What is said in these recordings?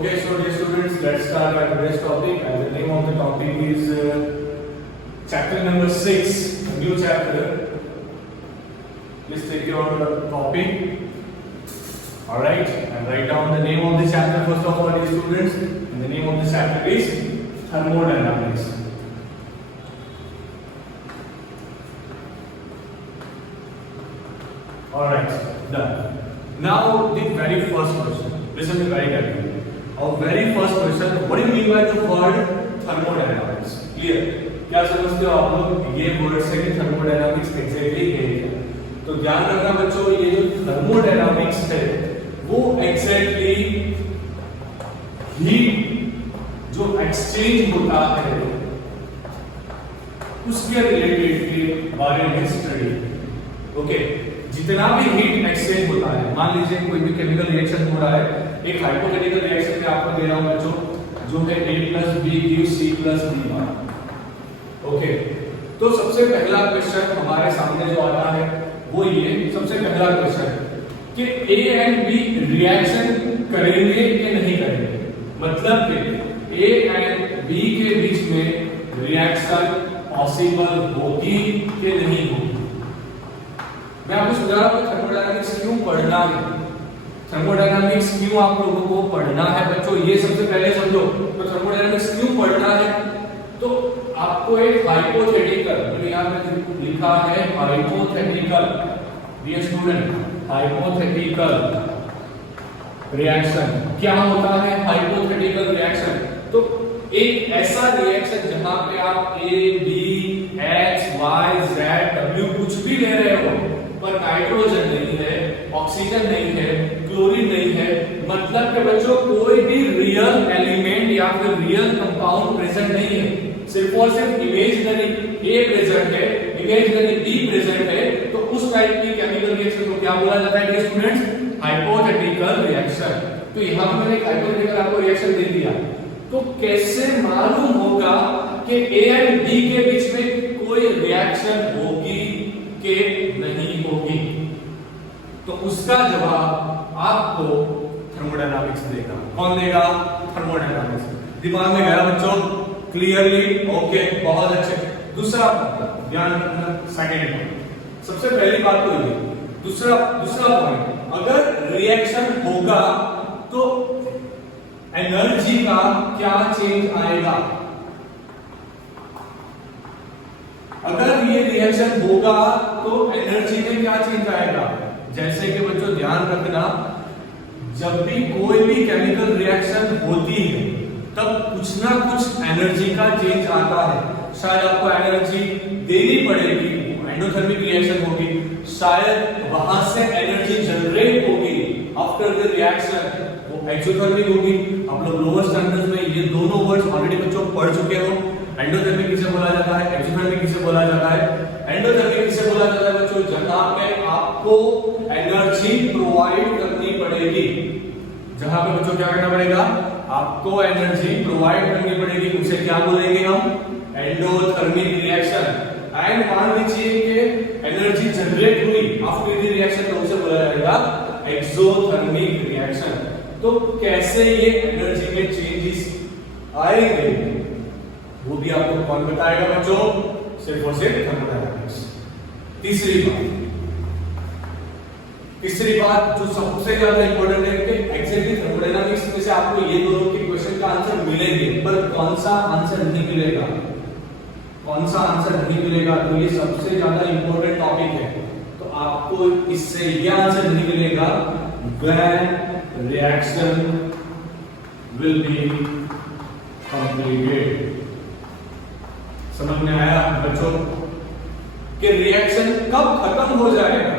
Okay, so dear students, let's start our today's topic, and the name of the topic is chapter number 6, a new chapter. Please take your copy. All right, and write down the name of the chapter first of all, dear students. And the name of the chapter is thermodynamics. All right, done. Now the very first question. Listen to me very carefully. Our very first question. What do you mean by the word thermodynamics? Clear? क्या समझते हो आप लोग ये word से कि thermodynamics exactly है क्या? तो ध्यान रखना बच्चों, ये जो थर्मोडायनामिक्स है वो एग्जैक्टली हीट जो एक्सचेंज होता है उसके रिलेटेड के बारे में स्टडी। ओके, जितना भी हीट एक्सचेंज होता है, मान लीजिए कोई भी केमिकल रिएक्शन हो रहा है, एक हाइपोथेटिकल रिएक्शन में आपको दे रहा हूं बच्चों, जो है A + B = C + D। Okay, तो सबसे पहला क्वेश्चन हमारे सामने जो आता है वो ये सबसे पहला क्वेश्चन कि A एंड B रिएक्शन करेंगे कि नहीं करेंगे, मतलब कि A एंड B के बीच में रिएक्शन पॉसिबल होगी कि नहीं होगी। मैं आपको समझा रहा हूं थर्मोडायनामिक्स क्यों पढ़ना है, थर्मोडायनामिक्स क्यों आप लोगों को पढ़ना है बच्चों, ये सबसे पहले समझो। तो थर्मोडायनामिक्स क्यों पढ़ना है, तो आपको एक हाइपोथेटिकल, तो यहां पे लिखा है hypothetical, dear student, hypothetical reaction क्या होता है? हाइपोथेटिकल रिएक्शन तो एक ऐसा रिएक्शन जहां पे आप A, B, X, Y, Z, W कुछ भी ले रहे हो पर नाइट्रोजन नहीं है, ऑक्सीजन नहीं है, क्लोरीन नहीं है, मतलब कि बच्चों कोई भी रियल एलिमेंट या फिर रियल कंपाउंड प्रेजेंट नहीं है, सिर्फ और सिर्फ इमेजिनरी A प्रेजेंट है, इमेजिनरी B प्रेजेंट है, तो उस टाइप की केमिकल रिएक्शन को क्या बोला जाता है स्टूडेंट्स? Hypothetical reaction. तो यहां पर मैंने एक हाइपोथेटिकल आपको रिएक्शन दे दिया, तो कैसे मालूम होगा कि A एंड B के बीच में कोई रिएक्शन होगी कि नहीं होगी? तो उसका जवाब आपको थर्मोडायनामिक्स देगा। कौन देगा? थर्मोडायनामिक्स। दिमाग में गया बच्चों? क्लियरली? ओके, बहुत अच्छे। दूसरा ध्यान रखना, सेकंड पॉइंट, सबसे पहली बात तो ये। दूसरा पॉइंट, अगर रिएक्शन होगा तो एनर्जी का क्या चेंज आएगा? अगर ये रिएक्शन होगा तो एनर्जी में क्या चेंज आएगा? जैसे कि बच्चों ध्यान रखना, जब भी कोई भी केमिकल रिएक्शन होती है तब कुछ ना कुछ एनर्जी का चेंज आता है। शायद आपको एनर्जी देनी पड़ेगी, एंडोथर्मिक रिएक्शन होगी, शायद वहां से एनर्जी जनरेट होगी आफ्टर द रिएक्शन, वो एक्सोथर्मिक होगी। आप लोग लोअर स्टैंडर्ड्स में ये दोनों वर्ड्स ऑलरेडी बच्चों पढ़ चुके हो। एंडोथर्मिक किसे बोला जाता है, एक्सोथर्मिक किसे बोला जाता है? एंडोथर्मिक किसे बोला जाता है बच्चों? जहां पे आपको एनर्जी प्रोवाइड करनी पड़ेगी, जहां पे बच्चों क्या करना पड़ेगा? आपको एनर्जी प्रोवाइड करनी पड़ेगी, उसे क्या बोलेंगे हम? Endothermic reaction. एंड मान लीजिए कि एनर्जी जनरेट हुई आफ्टर द रिएक्शन, तो उसे बोला जाएगा एक्सोथर्मिक रिएक्शन। तो कैसे ये एनर्जी में चेंजेस आएंगे वो भी आपको कौन बताएगा बच्चों? सिर्फ और सिर्फ थर्मोडायनामिक्स। तीसरी बात जो सबसे ज्यादा इंपॉर्टेंट है कि एग्जैक्टली थर्मोडायनामिक्स में से आपको ये दोनों के क्वेश्चन का आंसर मिलेंगे, पर कौन सा आंसर नहीं मिलेगा, कौन सा आंसर नहीं मिलेगा, तो ये सबसे ज्यादा इंपॉर्टेंट टॉपिक है। तो आपको इससे ये आंसर नहीं मिलेगा when reaction will be completed. समझ में आया बच्चों कि रिएक्शन कब खत्म हो जाएगा?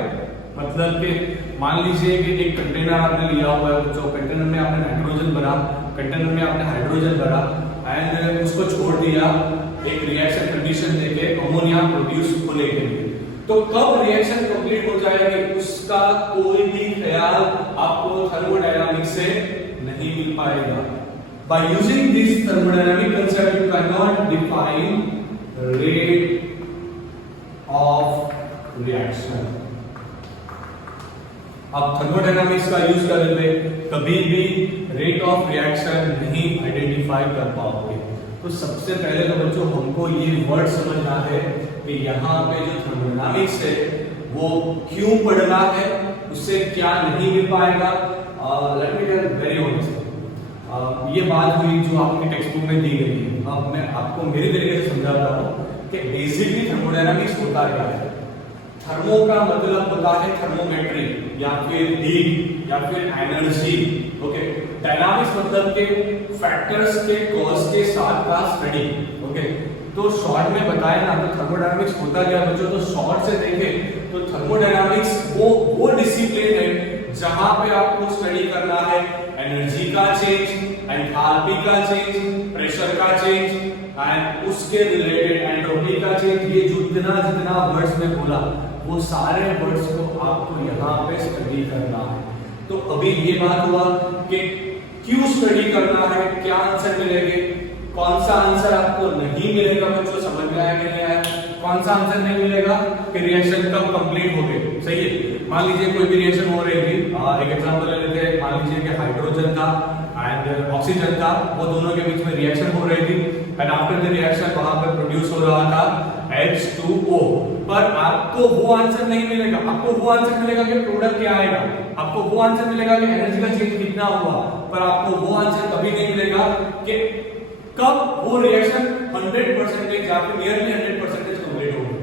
मतलब कि मान लीजिए कि एक कंटेनर आपने लिया हुआ है बच्चों, कंटेनर में आपने नाइट्रोजन भरा, कंटेनर में आपने हाइड्रोजन भरा एंड उसको छोड़ दिया एक रिएक्शन कंडीशन देके अमोनिया प्रोड्यूस होने के लिए। तो कब रिएक्शन कंप्लीट हो जाएगी उसका कोई भी ख्याल आपको थर्मोडायनामिक्स से नहीं मिल पाएगा। By using this thermodynamic concept, you cannot define rate of reaction. आप थर्मोडायनामिक्स का यूज करके कभी भी रेट ऑफ रिएक्शन नहीं आइडेंटिफाई कर पाओगे। तो सबसे पहले तो बच्चों हमको ये वर्ड समझना है कि यहाँ पे जो थर्मोडायनामिक्स है वो क्यों पढ़ना है, उससे क्या नहीं मिल पाएगा। Let me tell very honestly, ये बात हुई जो आपके टेक्स्ट बुक में दी गई है। अब मैं आपको मेरे तरीके से समझाता हूँ कि बेसिकली थर्मोडायनामिक्स होता क्या है। थर्मो का मतलब होता है थर्मोमेट्री या फिर हीट या फिर एनर्जी। ओके, डायनामिक्स मतलब के फैक्टर्स के कॉज के साथ का स्टडी। ओके, तो शॉर्ट में बताया ना, तो थर्मोडायनामिक्स होता क्या बच्चों, तो शॉर्ट से देखें तो थर्मोडायनामिक्स वो डिसिप्लिन है जहां पे आपको स्टडी करना है एनर्जी का चेंज, एंथैल्पी का चेंज, प्रेशर का चेंज एंड उसके रिलेटेड एंट्रोपी का चेंज। ये जितना वर्ड्स में बोला वो सारे वर्ड्स को आपको यहाँ पे स्टडी करना है। तो अभी ये बात हुआ कि क्यों स्टडी करना है, क्या आंसर मिलेंगे, कौन सा आंसर आपको नहीं मिलेगा बच्चों, समझ में आया कि नहीं आया। कौन सा आंसर नहीं मिलेगा कि रिएक्शन कब कंप्लीट हो गए। सही है, मान लीजिए कोई भी रिएक्शन हो रही थी, एक एग्जांपल ले लेते हैं, मान लीजिए कि हाइड्रोजन था एंड ऑक्सीजन था, वो दोनों के बीच में रिएक्शन हो रही थी एंड आफ्टर द रिएक्शन वहां पर प्रोड्यूस हो रहा था H2O। पर आपको वो आंसर नहीं मिलेगा, आपको वो आंसर मिलेगा कि प्रोडक्ट क्या आएगा, आपको वो आंसर मिलेगा कि एनर्जी का चेंज कितना हुआ, पर आपको वो आंसर कभी नहीं मिलेगा कि कब वो रिएक्शन 100% या फिर नियरली 100% कंप्लीट होगी।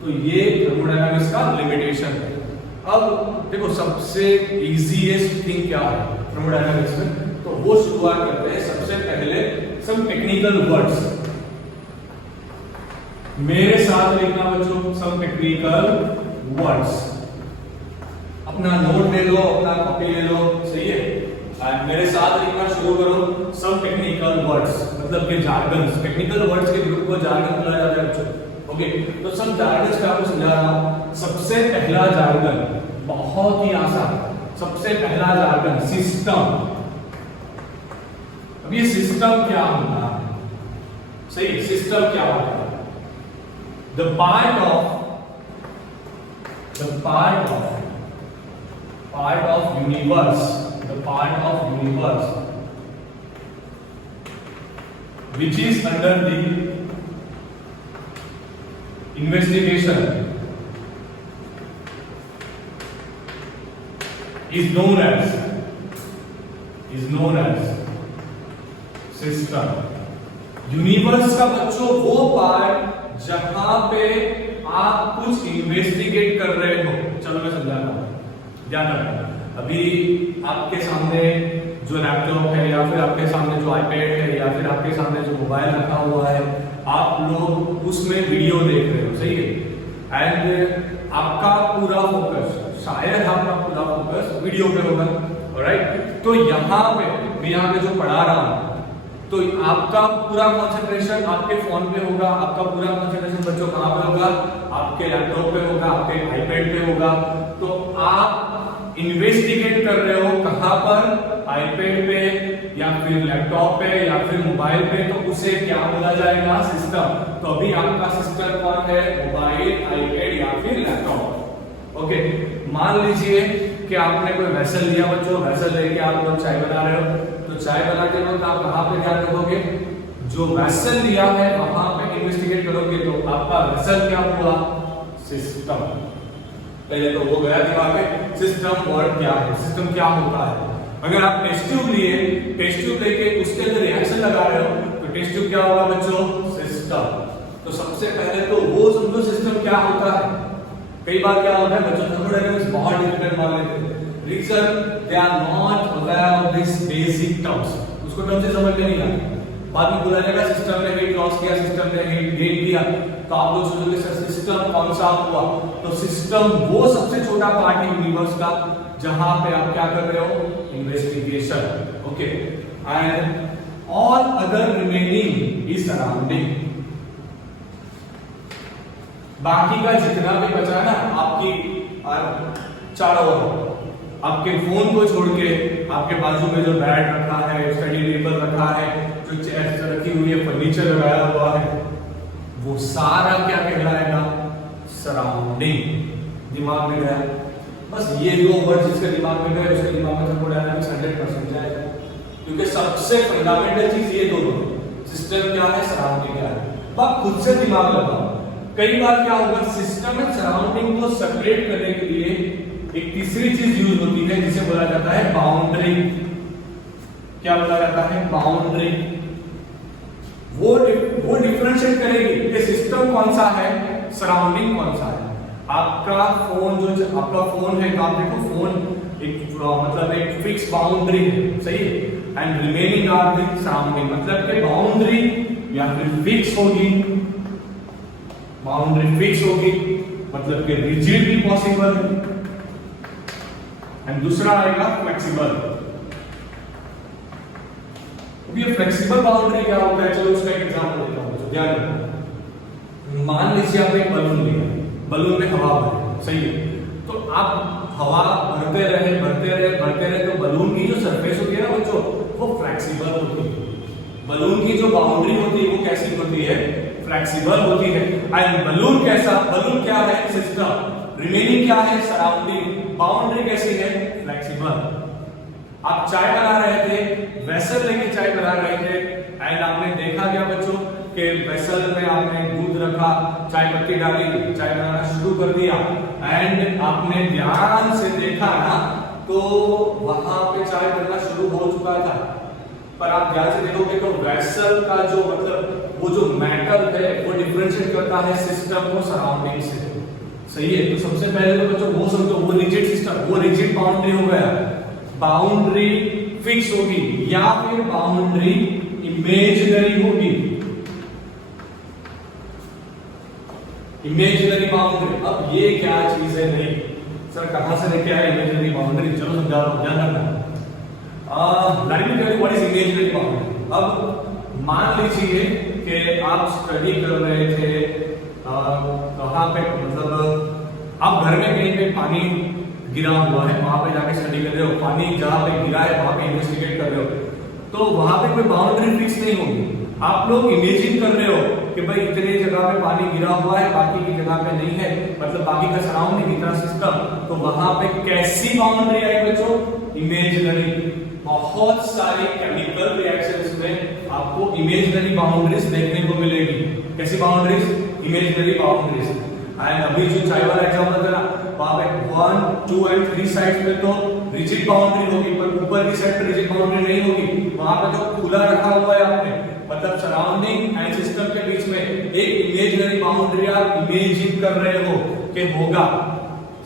तो ये थर्मोडायनामिक्स का लिमिटेशन है। अब देखो सबसे इजीएस्ट थिंग क्या है थर्मोडायनामिक्स में, तो वो शुरुआत करते हैं सबसे पहले सम टेक्निकल वर्ड्स। मेरे साथ लिखना बच्चों सम टेक्निकल वर्ड्स, अपना नोट ले लो, अपना कॉपी ले लो, सही है, एंड मेरे साथ लिखना शुरू करो सम टेक्निकल वर्ड्स, मतलब के जार्गन्स। टेक्निकल वर्ड्स के ग्रुप को जार्गन बोला जाता है बच्चों। ओके, तो सब जार्गन्स का आपको समझा रहा हूं। सबसे पहला जार्गन बहुत ही आसान, सबसे पहला जार्गन सिस्टम। अब ये सिस्टम क्या होता है, सही, सिस्टम क्या होता है, the part of universe, the part of universe which is under the investigation is known as system। Universe का बच्चों वो पार्ट जहां पे आप कुछ इन्वेस्टिगेट कर रहे हो। चलो मैं समझाता हूं, ध्यान रखना। अभी आपके सामने जो लैपटॉप है या फिर आपके सामने जो आईपैड है या फिर आपके सामने जो मोबाइल रखा हुआ है, आप लोग उसमें वीडियो देख रहे हो, सही है, एंड आपका पूरा फोकस, शायद आपका पूरा फोकस वीडियो पे होगा, ऑलराइट। तो यहाँ पे मैं यहाँ पे जो पढ़ा रहा हूं, तो आपका पूरा कंसंट्रेशन आपके फोन पे होगा, आपका पूरा कंसंट्रेशन बच्चों कहां पे होगा, आपके लैपटॉप पे होगा, आपके आईपैड पे होगा। तो आप इन्वेस्टिगेट कर रहे हो कहां पर, आईपैड पे या फिर लैपटॉप पे या फिर मोबाइल पे, तो उसे क्या बोला जाएगा, सिस्टम। तो अभी आपका सिस्टम कौन है, मोबाइल, आईपैड या फिर लैपटॉप। ओके, मान लीजिए कि आपने कोई वेसल लिया बच्चों, वेसल लेके आप लोग चाय बना रहे हो, तो चाय बनाते वक्त आप कहां पे ध्यान रखोगे, जो वेसल लिया है वहां पे इन्वेस्टिगेट करोगे। तो आपका वेसल क्या हुआ, सिस्टम। पहले तो वो गया दिमाग में, सिस्टम वर्ड क्या है, सिस्टम क्या होता है। अगर आप टेस्ट ट्यूब लिए, टेस्ट ट्यूब लेके उसके अंदर रिएक्शन लगा रहे हो, तो टेस्ट ट्यूब क्या होगा बच्चों, सिस्टम। तो सबसे पहले तो वो समझो सिस्टम क्या होता है। कई बार क्या होता है बच्चों, थर्मोडायनामिक्स बहुत डिफिकल्ट मान लेते हैं, reason they are not aware of this basic terms, उसको टर्म से समझ में नहीं आता। बाद में बोला जाएगा सिस्टम ने हीट लॉस किया, सिस्टम ने हीट गेन किया, तो आप लोग सोचोगे सर सिस्टम कौन सा हुआ। तो सिस्टम वो सबसे छोटा पार्ट है यूनिवर्स का जहां पे आप क्या कर रहे हो, investigation. Okay, and all other remaining is surrounding. बाकी का जितना भी बचा ना आपकी चारों ओर, आपके फोन को छोड़ के आपके बाजू में जो बैट रखा है, स्टडी टेबल रखा है, जो चेयर रखी हुई है, फर्नीचर लगाया हुआ है, वो सारा क्या कहलाएगा, सराउंडिंग। दिमाग में गया, बस ये दो वर्ड जिसके दिमाग में गए उसके दिमाग में थर्मोडायनामिक्स 100% जाएगा, क्योंकि सबसे फंडामेंटल चीज ये दोनों, सिस्टम क्या है, सराउंडिंग क्या है। आप खुद से दिमाग लगाओ, कई बार क्या होगा, सिस्टम एंड सराउंडिंग को सेपरेट करने के लिए एक तीसरी चीज यूज होती है जिसे बोला जाता है बाउंड्री। क्या बोला जाता है, बाउंड्री। वो डिफरेंशिएट करेगी कि सिस्टम कौन सा है, सराउंडिंग कौन सा है। आपका फोन है, तो आप देखो फोन एक मतलब एक फिक्स बाउंड्री है, सही है, and remaining are the surrounding, मतलब कि बाउंड्री या फिर फिक्स होगी, बाउंड्री फिक्स होगी मतलब कि रिजिड भी पॉसिबल, एंड दूसरा आएगा फ्लेक्सिबल। ये फ्लेक्सिबल बाउंड्री क्या होता है, चलो उसका एक एग्जांपल देता हूं, तो ध्यान रखो। मान लीजिए आपने एक बलून लिया, बलून में हवा भरी, सही है, तो आप हवा भरते रहे तो बलून की जो सरफेस होती है ना बच्चों, वो फ्लेक्सिबल होती है। बलून की जो बाउंड्री होती है वो कैसी होती है, फ्लेक्सिबल होती है। एंड बलून कैसा, बलून क्या है, सिस्टम, रिमेनिंग क्या है, सराउंडिंग, बाउंड्री कैसी है, फ्लेक्सिबल। आप चाय बना रहे थे, वेसल लेके चाय बना रहे थे, एंड आपने देखा क्या बच्चों कि वेसल में आपने दूध रखा, चाय पत्ती डाली, चाय बनाना शुरू कर दिया, एंड आपने ध्यान से देखा ना तो वहां पे चाय बनना शुरू हो चुका था। पर आप ध्यान से देखोगे तो वेसल का जो मतलब वो जो मैटर है वो डिफरेंशिएट करता है सिस्टम को सराउंडिंग से, सही है। तो सबसे पहले तो बच्चों वो समझो, वो रिजिड सिस्टम, वो रिजिड बाउंड्री हो गया, बाउंड्री फिक्स होगी या फिर बाउंड्री इमेजिनरी होगी, इमेजिनरी बाउंड्री। अब ये क्या चीज है, नहीं सर कहां से लेके आए इमेजिनरी बाउंड्री, चलो समझा रहा हूं, ध्यान रखना। Let me tell you what is imaginary boundary. अब मान लीजिए कि आप स्टडी कर रहे थे, कहां पे, मतलब आप घर में कहीं पे पानी गिरा हुआ है, वहां पे जाके स्टडी कर रहे हो, पानी जहां पे गिरा है वहां पे इन्वेस्टिगेट कर रहे हो, तो वहां पे कोई बाउंड्री फिक्स नहीं होगी। आप लोग इमेजिन कर रहे हो कि भाई इतने जगह पे पानी गिरा हुआ है, बाकी की जगह पे नहीं है, मतलब बाकी का सराउंडिंग, इतना सिस्टम, तो वहां पे कैसी बाउंड्री आई बच्चों, इमेजिनरी। बहुत सारे केमिकल रिएक्शंस में आपको इमेजिनरी बाउंड्रीज देखने को मिलेगी। कैसी बाउंड्रीज, इमेजिनरी बाउंड्रीज। एंड अभी जो चाय वाला एग्जांपल था ना, वहां पे 1, 2 एंड 3 साइड पे तो रिजिड बाउंड्री होगी, पर ऊपर की साइड पे रिजिड बाउंड्री नहीं होगी। वहां पे तो खुला रखा हुआ है आपने, मतलब सराउंडिंग एंड सिस्टम के बीच में एक इमेजिनरी बाउंड्री आप इमेजिन कर रहे हो कि होगा,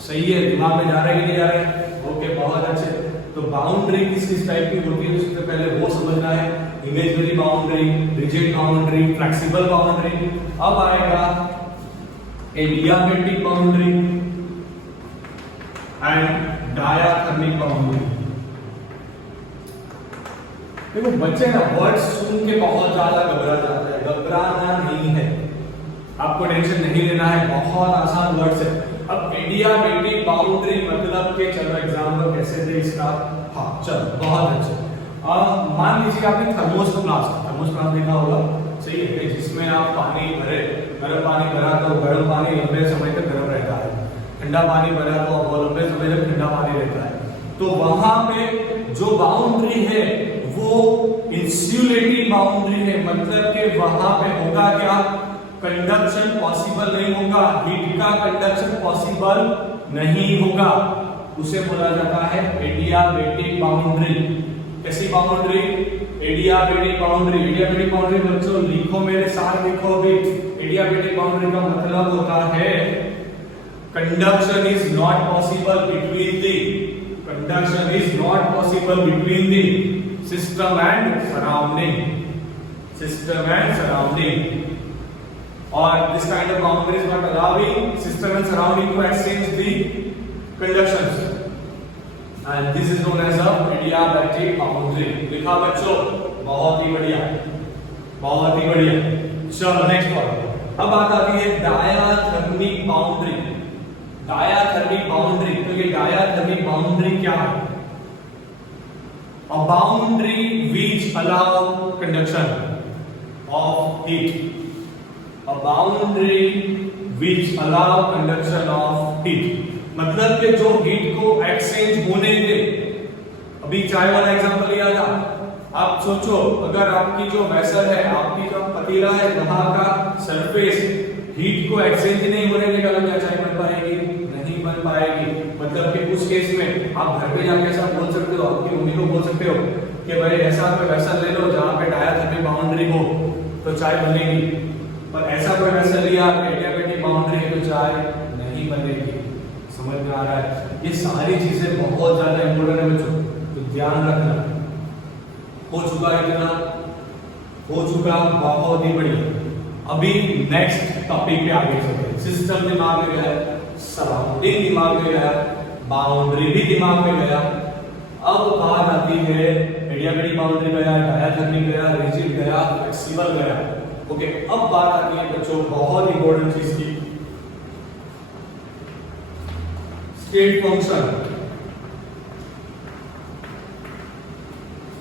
सही है, दिमाग में जा रहा है कि नहीं जा रहा है, ओके, बहुत अच्छे। तो बाउंड्री किस टाइप की होती है सबसे पहले वो समझना है, imaginary boundary, rigid boundary, flexible boundary. अब आएगा adiabatic boundary and diathermic boundary. देखो बच्चे ना वर्ड्स सुन के बहुत ज्यादा घबरा जाते हैं, घबराना नहीं है, आपको टेंशन नहीं लेना है, बहुत आसान वर्ड्स है। अब एडियाबेटिक बाउंड्री मतलब के, चलो एग्जांपल कैसे दे इसका, हाँ चलो बहुत अच्छा। मान लीजिए आपने थर्मोस प्लास्क देखा होगा, सही है, जिसमें आप पानी भरे, गर्म पानी भरा तो गर्म पानी लंबे समय तक गर्म रहता है, ठंडा पानी भरा तो वो लंबे समय तक ठंडा पानी रहता है। तो वहां पे जो बाउंड्री है वो इंसुलेटिंग बाउंड्री है, मतलब कि वहां पे होगा क्या, कंडक्शन पॉसिबल नहीं होगा, हीट का कंडक्शन पॉसिबल नहीं होगा, उसे बोला जाता है एडियाबेटिक बाउंड्री। कैसी boundary, adiabatic boundary. Adiabatic boundary बच्चों लिखो, मेरे साथ लिखो भी। एडियाबेटिक बाउंड्री का मतलब होता है conduction is not possible between the, conduction is not possible between the system and surrounding, system and surrounding. Or this kind of boundary is not allowing system and surrounding to exchange the conductions, and this is known as a adiabatic boundary। लिखा बच्चों, बहुत ही बढ़िया, बहुत ही बढ़िया। चलो next बात, अब बात आती है डायाथर्मिक बाउंड्री। डायाथर्मिक बाउंड्री, तो ये डायाथर्मिक बाउंड्री क्या है, a boundary which allow conduction of heat, a boundary which allow conduction of heat, मतलब कि जो हीट को एक्सचेंज होने दे। अभी चाय वाला एग्जांपल लिया था, आप सोचो अगर आपकी जो वेसल है, आपकी जो पतीला है, वहां का सरफेस हीट को एक्सचेंज नहीं होने देगा तो क्या चाय बन पाएगी? नहीं बन पाएगी। मतलब कि उस केस में आप घर पे जाके ऐसा बोल सकते हो, आपकी मम्मी को बोल सकते हो कि भाई ऐसा कोई वेसल ले लो जहां पे डायाथर्मिक बाउंड्री हो तो चाय बनेगी, पर ऐसा कोई वेसल लिया एडियाबेटिक बाउंड्री है तो चाय नहीं बनेगी। समझ में आ रहा है? ये सारी चीजें बहुत ज्यादा इंपॉर्टेंट है बच्चों, तो ध्यान रखना। हो चुका इतना, हो चुका, बहुत ही बढ़िया। अभी नेक्स्ट टॉपिक पे आगे चलते हैं। सिस्टम दिमाग में गया, सराउंडिंग दिमाग में गया, बाउंड्री भी दिमाग में गया। अब बात आती है एडियाबेटिक बाउंड्री गया, डायाथर्मिक गया, रिजिड गया, फ्लेक्सिबल गया। ओके, अब बात आती है बच्चों बहुत इंपॉर्टेंट चीज की, state function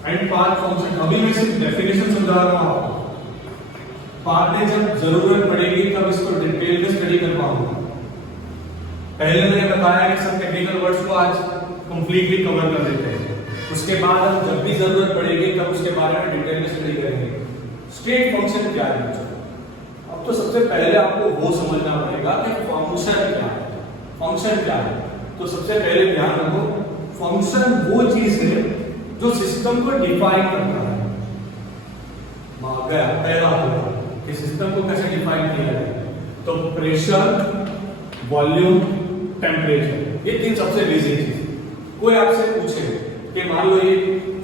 and path function. अभी मैं सिर्फ डेफिनेशन समझा रहा हूं आपको, बाद में जब जरूरत पड़ेगी तब इसको डिटेल में स्टडी कर पाऊंगा। पहले मैंने बताया कि सब टेक्निकल वर्ड्स को आज कंप्लीटली कवर कर देते हैं, उसके बाद हम जब भी जरूरत पड़ेगी तब उसके बारे में डिटेल में स्टडी करेंगे। स्टेट फंक्शन क्या है बच्चों? अब तो सबसे पहले आपको वो समझना पड़ेगा कि फंक्शन क्या है। फंक्शन क्या है? तो सबसे पहले ध्यान रखो, फंक्शन वो चीज है जो सिस्टम को डिफाइन करता है। पहला होगा कि सिस्टम को कैसे डिफाइन किया जाए, तो प्रेशर, वॉल्यूम, टेम्परेचर, ये तीन सबसे बेसिक चीज। कोई आपसे पूछे कि मान लो ये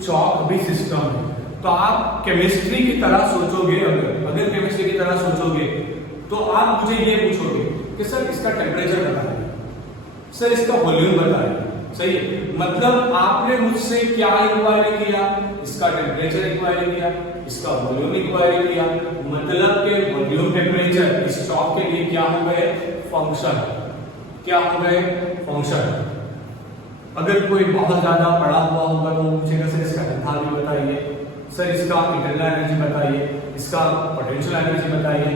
चौक भी सिस्टम है, तो आप केमिस्ट्री की तरह सोचोगे, अगर केमिस्ट्री की तरह सोचोगे तो आप मुझे ये पूछोगे कि सर इसका टेम्परेचर बताइए, सर इसका वॉल्यूम बताइए। सही है, मतलब आपने मुझसे क्या इंक्वायरी किया? इसका टेम्परेचर इंक्वायरी किया, इसका वॉल्यूम इंक्वायरी किया, मतलब के वॉल्यूम टेम्परेचर इस चौक के लिए क्या हो गए? फंक्शन। क्या हो गए? फंक्शन। अगर कोई बहुत ज्यादा पढ़ा हुआ होगा तो पूछेगा सर इसका एंथैल्पी बताइए, सर इसका इंटरनल एनर्जी बताइए, इसका पोटेंशियल एनर्जी बताइए।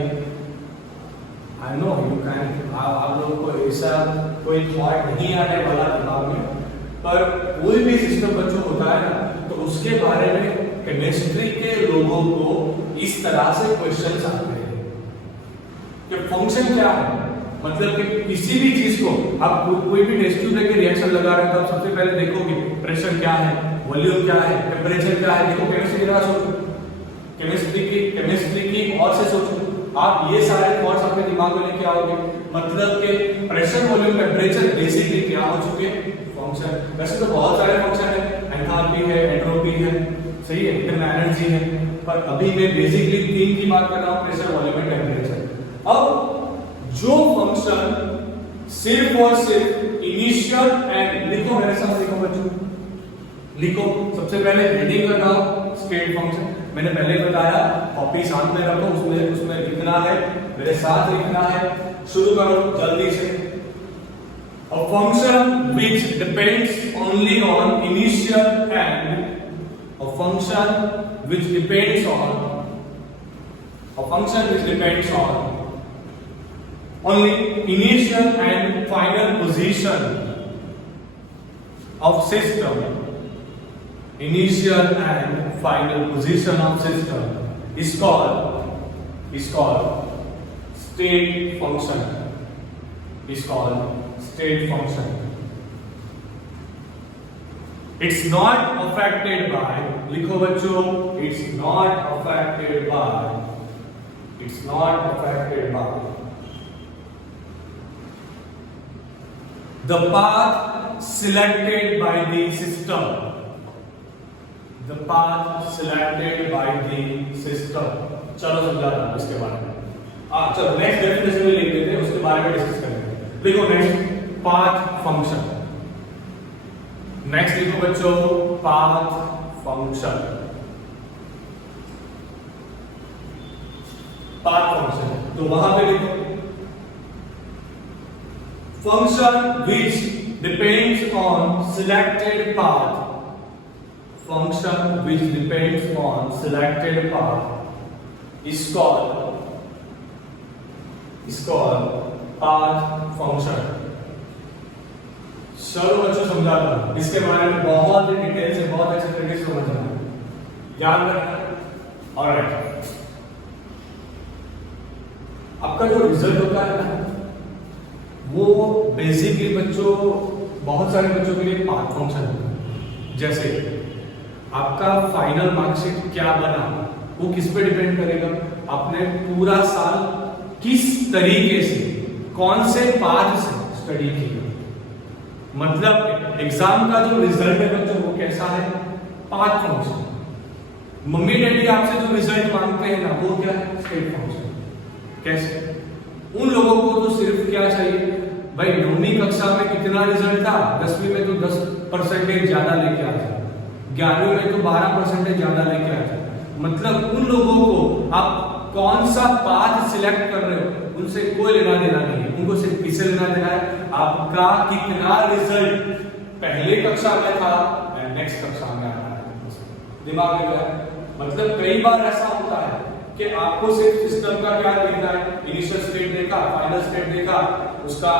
आई नो यू कैन, आप लोगों को ऐसा कोई थॉट नहीं आने वाला दिमाग में, पर कोई भी सिस्टम बच्चों होता है ना, तो उसके बारे में केमिस्ट्री के लोगों को इस तरह से क्वेश्चंस आते हैं कि फंक्शन क्या है। मतलब कि किसी भी चीज को आप कोई भी टेस्ट ट्यूब लेके रिएक्शन लगा रहे हैं तो आप सबसे पहले देखोगे प्रेशर क्या है, वॉल्यूम क्या है, टेम्परेचर क्या है। देखो केमिस्ट्री की तरह सोचो, केमिस्ट्री की और से सोचो, आप ये सारे थॉट्स अपने दिमाग में लेके आओगे। मतलब कि प्रेशर, वॉल्यूम, टेम्परेचर बेसिकली क्या हो चुके? फंक्शन। वैसे तो बहुत सारे फंक्शन है, एंथैल्पी है, एंट्रोपी है, सही है, इंटरनल एनर्जी है, पर अभी मैं बेसिकली तीन की बात कर रहा हूं, प्रेशर, वॉल्यूम एंड टेम्परेचर। अब जो फंक्शन सिर्फ और सिर्फ इनिशियल एंड, लिखो मेरे साथ, लिखो बच्चों, लिखो। सबसे पहले रीडिंग कर रहा हूं स्टेट फंक्शन। मैंने पहले बताया कॉपी साथ में रखो, उसमें लिखना है, मेरे साथ लिखना है। शुरू करो जल्दी से। A function which depends only on initial and a function which depends on only initial and final position of system. Initial and final position of system is called state function. Is called state function. It's not affected by, लिखो बच्चों, it's not affected by the path selected by the system. The path selected by the system. चलो समझा रहा हूं इसके बारे में। चलो नेक्स्ट डेफिनेशन में लिख देते हैं, उसके बारे में डिस्कस करेंगे। लिखो नेक्स्ट, पाथ फंक्शन। नेक्स्ट लिखो बच्चों, पाथ फंक्शन। पाथ फंक्शन तो वहां पे लिखो function which depends on selected path. Function which depends on selected path is called path function. चलो बच्चों समझाता हूं, इसके बारे में बहुत ही डिटेल से बहुत अच्छे तरीके से समझना है, ध्यान रखना। ऑलराइट, आपका जो रिजल्ट होता है ना, वो बेसिकली बच्चों बहुत सारे बच्चों के लिए पाथ फंक्शन होता है। जैसे आपका फाइनल मार्कशीट क्या बना, वो किस पे डिपेंड करेगा, आपने पूरा साल किस तरीके से कौन से पाथ से स्टडी की। मतलब एग्जाम का जो रिजल्ट है बच्चों वो कैसा है, पाथ फंक्शन। मम्मी डैडी आपसे जो रिजल्ट मांगते हैं ना, वो क्या है, स्टेट फंक्शन। कैसे, उन लोगों को तो सिर्फ क्या चाहिए भाई, 9वीं कक्षा में कितना रिजल्ट था, 10वीं में तो 10% ज्यादा लेके आ जाए, 11वीं में तो 12% ज्यादा लेके आ जाए। मतलब उन लोगों को आप कौन सा पाथ सिलेक्ट कर रहे हो उनसे कोई लेना देना नहीं है, उनको सिर्फ किससे लेना देना है, आपका कितना रिजल्ट पहले कक्षा में था या नेक्स्ट कक्षा में आ रहा है, दिमाग में क्या है। मतलब कई बार ऐसा होता है कि आपको सिर्फ सिस्टम का क्या दिखता है, इनिशियल स्टेट देखा, फाइनल स्टेट देखा, उसका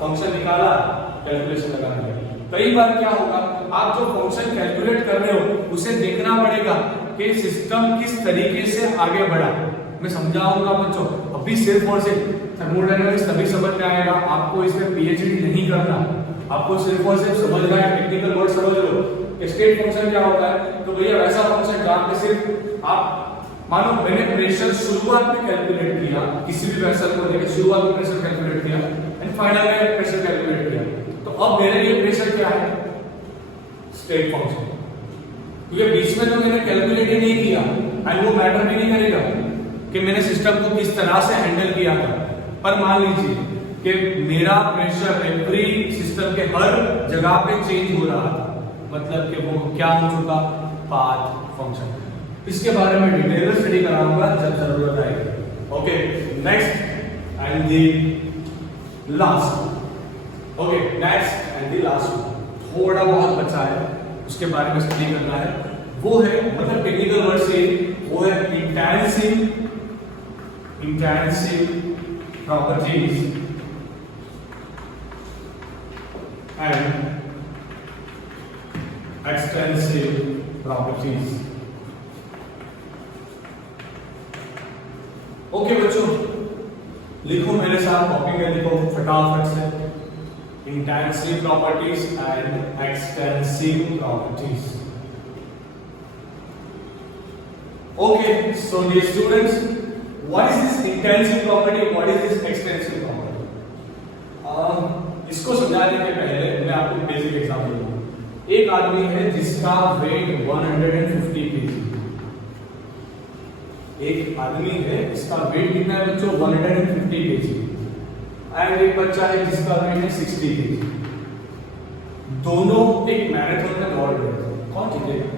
फंक्शन निकाला, कैलकुलेशन लगा दिया। कई बार क्या होगा, आप जो फंक्शन कैलकुलेट कर रहे हो उसे देखना पड़ेगा कि सिस्टम किस तरीके से आगे बढ़ा। मैं समझाऊंगा बच्चों, अभी सिर्फ और सिर्फ थर्मोडायनामिक्स तभी समझ में आएगा, आपको इसमें पीएचडी नहीं करना, आपको सिर्फ और सिर्फ समझना है, टेक्निकल वर्ड समझ लो कि स्टेट फंक्शन क्या होता है। तो भैया वैसा फंक्शन जहां पे सिर्फ आप मानो मैंने प्रेशर शुरुआत में कैलकुलेट किया, किसी भी वेसल को लेकर शुरुआत में प्रेशर कैलकुलेट किया एंड फाइनल में प्रेशर कैलकुलेट किया, तो अब मेरे लिए प्रेशर क्या है, स्टेट फंक्शन। क्योंकि बीच में तो मैंने कैलकुलेट ही नहीं किया एंड वो मैटर भी नहीं करेगा कि मैंने सिस्टम को किस तरह से हैंडल किया था। पर मान लीजिए कि मेरा प्रेशर एवरी सिस्टम के हर जगह पे चेंज हो रहा था, मतलब कि वो क्या हो चुका, पाथ फंक्शन। इसके बारे में डिटेल स्टडी कराऊंगा जब जरूरत आएगी। Okay, next and the last. Okay, next and the last थोड़ा बहुत बचा है, उसके बारे में स्टडी करना है। वो है, मतलब टेक्निकल वर्ड से वो है intensive properties and extensive properties। Okay बच्चों, लिखो मेरे साथ, कॉपी में लिखो फटाफट से, intensive properties and extensive properties। Okay, so dear students, what is this intensive property, what is this extensive property? इसको समझाने के पहले मैं आपको बेसिक एग्जांपल दूंगा। एक आदमी है जिसका वेट 150 kg, एक आदमी है जिसका वेट कितना है बच्चों, 150 kg, एंड एक बच्चा है जिसका वेट है 60 kg। दोनों एक मैराथन में दौड़ रहे थे, कौन जीतेगा?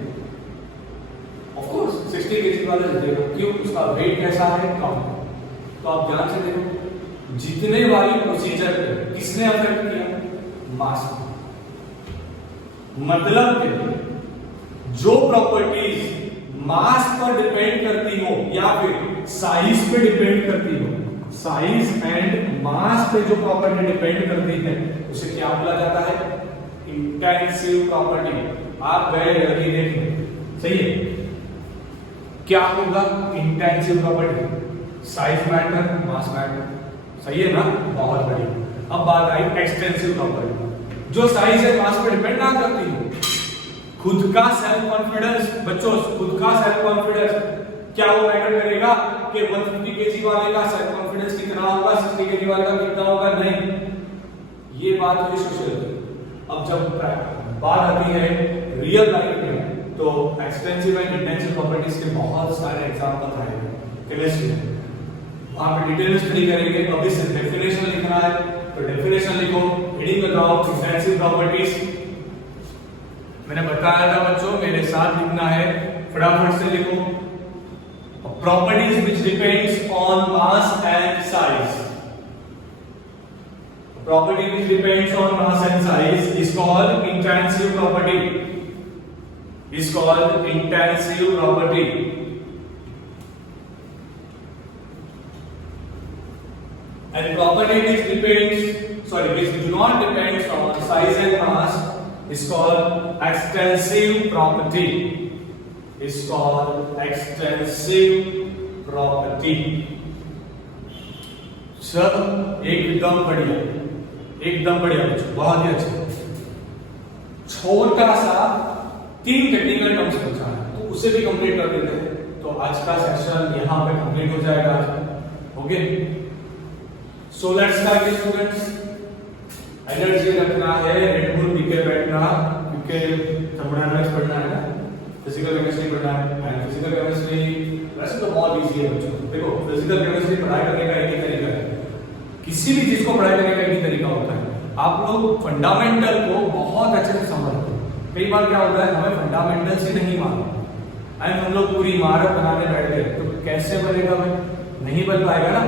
ऑफ कोर्स 60 kg वाला जीतेगा। क्यों? उसका वेट कैसा है, कम। तो आप ध्यान से देखो, जीतने वाली प्रोसीजर पे किसने अफेक्ट किया, मास। मतलब जो प्रॉपर्टीज मास पर डिपेंड करती हो या फिर साइज पे डिपेंड करती हो, साइज एंड मास पे जो प्रॉपर्टी डिपेंड करती है उसे क्या बोला जाता है, इंटेंसिव प्रॉपर्टी। आप गए अभी देखें, सही है, क्या होगा इंटेंसिव प्रॉपर्टी, साइज मैटर, मास मैटर, सही है ना, बहुत बढ़िया। अब बात आई एक्सटेंसिव प्रॉपर्टी, जो साइज है मास पे डिपेंड ना करती हो। खुद का सेल्फ कॉन्फिडेंस बच्चों, खुद का सेल्फ कॉन्फिडेंस क्या वो मैटर करेगा कि 150 kg वाले का सेल्फ कॉन्फिडेंस कितना होगा, 60 kg वाले का कितना होगा, नहीं। ये बात हुई सोशल। अब जब बात आती है रियल लाइफ में, तो एक्सटेंसिव एंड इंटेंसिव प्रॉपर्टीज के बहुत सारे एग्जांपल आएंगे केमिस्ट्री में, वहां पे डिटेल स्टडी करेंगे। अभी सिर्फ डेफिनेशन लिखना है तो डेफिनेशन लिखो, हेडिंग लगाओ इंटेंसिव प्रॉपर्टीज। मैंने बताया था बच्चों, मेरे साथ लिखना है, फटाफट से लिखो, properties which depends on mass and size. Property which depends on mass and size is called intensive property. Is called intensive property. And property which depends, which do not depend on size and mass is called extensive property. Is called extensive property. चलो एकदम बढ़िया बच्चों, बहुत ही अच्छा। छोटा सा 3 technical terms बचा है, तो उसे भी कंप्लीट कर देते हैं। तो आज का सेशन यहाँ पे कंप्लीट हो जाएगा। Okay, so let's start students. Energy रखना है, रेड बुल पी के बैठना, क्योंकि थर्मोडायनामिक्स पढ़ना है ना, फिजिकल केमिस्ट्री पढ़ना है। एंड फिजिकल केमिस्ट्री वैसे तो बहुत इजी है बच्चों। देखो, फिजिकल केमिस्ट्री पढ़ाई करने का एक ही तरीका है, किसी भी चीज को पढ़ाई करने का एक ही तरीका होता है। आप लोग फंडामेंटल को बहुत अच्छे से समझते हो। कई बार क्या होता है, हमें फंडामेंटल से नहीं मालूम एंड हम लोग पूरी इमारत बनाने बैठ गए, तो कैसे बनेगा भाई? नहीं बन पाएगा ना।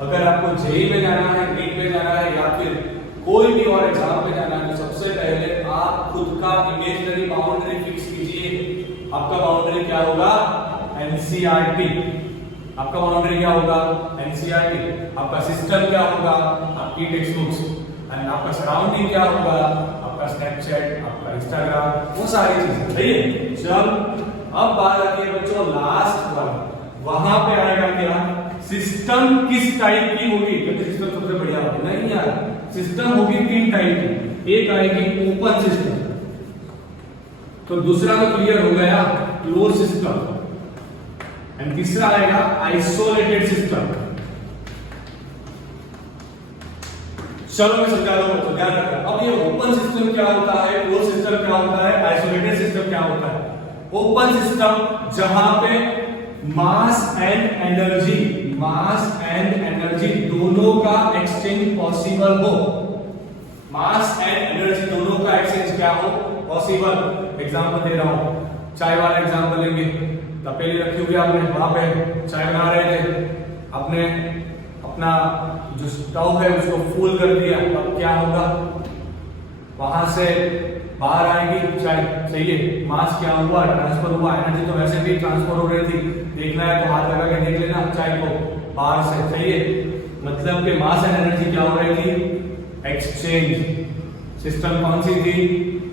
अगर आपको जेईई में जाना है, नीट में जाना है, या फिर कोई भी और एग्जाम में जाना है, तो सबसे पहले आप खुद का इमेजिनरी बाउंड्री फिक्स कीजिए। आपका बाउंड्री क्या होगा? एनसीईआरटी। आपका बाउंड्री क्या होगा? एनसीईआरटी। आपका सिस्टम क्या होगा? आपकी टेक्स्ट बुक्स। एंड आपका सराउंडिंग क्या होगा? आपका स्नैपचैट, आपका इंस्टाग्राम, वो सारी चीजें। सही है। चल अब बात आती है बच्चों लास्ट वन, वहां पे आएगा क्या? सिस्टम किस टाइप की होगी? क्योंकि सिस्टम सबसे बढ़िया होगी। नहीं यार, सिस्टम होगी 3 टाइप की। एक आएगी ओपन सिस्टम, तो दूसरा तो क्लियर हो गया, क्लोज सिस्टम। एंड तीसरा आएगा आइसोलेटेड सिस्टम। चलो मैं समझा दूं बच्चों, ध्यान रखना। अब ये ओपन सिस्टम क्या होता है, क्लोज सिस्टम क्या होता है, आइसोलेटेड सिस्टम क्या होता है? ओपन सिस्टम जहां पे मास एंड एनर्जी दोनों का एक्सचेंज पॉसिबल हो। मास एंड एनर्जी दोनों का एक्सचेंज क्या हो? पॉसिबल। एग्जांपल दे रहा हूं, चाय वाला एग्जांपल लेंगे। तपेली रखी हुई आपने, वहां पे चाय बना रहे थे, आपने अपना जो स्टोव है उसको फुल कर दिया, अब क्या होगा? वहां से बाहर आएगी चाय। सही है। मास क्या हुआ? ट्रांसफर हुआ। एनर्जी तो वैसे भी ट्रांसफर हो रही थी, देखना है तो हाथ लगा के देख लेना चाय को बाहर से। सही है। मतलब कि मास एंड एनर्जी क्या हो रही थी? एक्सचेंज। सिस्टम कौन सी थी?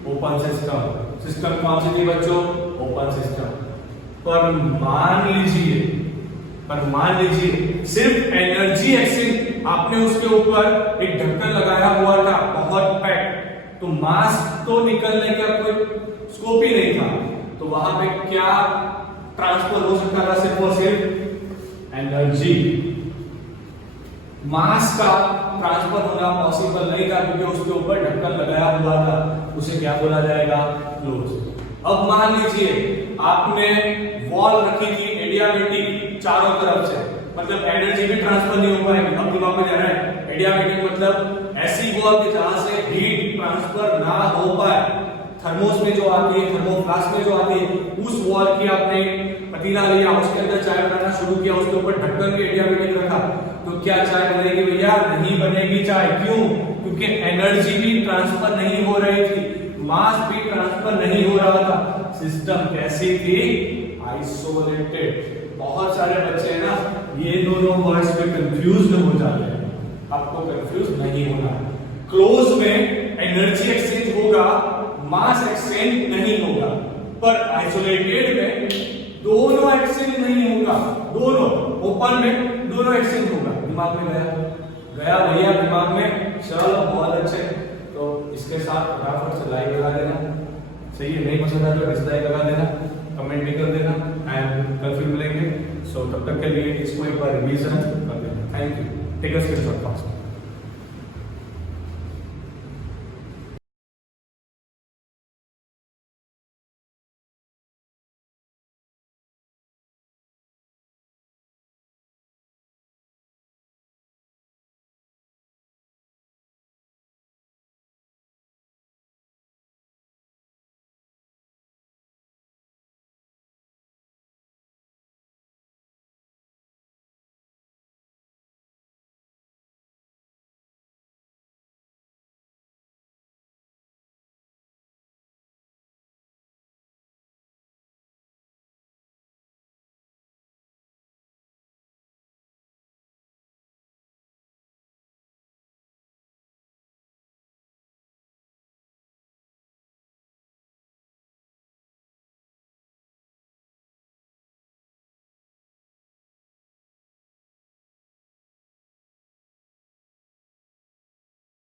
Open system. सिस्टम कौन सी थी बच्चों? Open system. पर मान लीजिए सिर्फ एनर्जी एक्सचेंज, आपने उसके ऊपर एक ढक्कन लगाया हुआ था बहुत पैक, तो मास तो निकलने का कोई स्कोप ही नहीं था, तो वहां पे क्या ट्रांसफर हो सकता था? सिर्फ और सिर्फ एनर्जी। मास का ट्रांसफर होना पॉसिबल नहीं था, क्योंकि उसके ऊपर ढक्कन लगाया हुआ था। उसे क्या बोला जाएगा? क्लोज। अब मान लीजिए आपने वॉल रखी थी एडियाबेटिक चारों तरफ से, मतलब एनर्जी भी ट्रांसफर नहीं हो पाएगी। अब दिमाग में जा रहा है, एडियाबेटिक मतलब ऐसी वॉल की जहां से हीट ट्रांसफर ना हो पाए। थर्मोस में जो आती है, थर्मोफ्लास्क में जो आती है, उस वॉल की आपने पतीला लिया, उसके अंदर चाय बनाना शुरू किया, उसके ऊपर ढक्कन भी एडियाबेटिक रखा, तो क्या चाय बनेगी भैया? नहीं बनेगी चाय। क्यों? क्योंकि एनर्जी भी ट्रांसफर नहीं हो रही थी, मास भी ट्रांसफर नहीं हो रहा था। सिस्टम कैसी थी? आइसोलेटेड। बहुत सारे बच्चे हैं ना, ये दोनों वर्ड्स पे कंफ्यूज हो जाते हैं। आपको कंफ्यूज नहीं होना। क्लोज में एनर्जी एक्सचेंज होगा, मास एक्सचेंज नहीं होगा, पर आइसोलेटेड में दोनों एक्सचेंज नहीं होगा। दोनों ओपन में दोनों एक्सचेंज होगा। दिमाग में गया भैया दिमाग में? चलो बहुत अच्छे। तो इसके साथ फटाफट से लाइक लगा देना। सही है। नहीं पसंद आया तो डिसलाइक लगा देना, कमेंट भी कर देना। एंड कल फिर मिलेंगे। सो तब तक के लिए इसको एक बार रिवीजन कर देना। Thank you. Take a screenshot fast.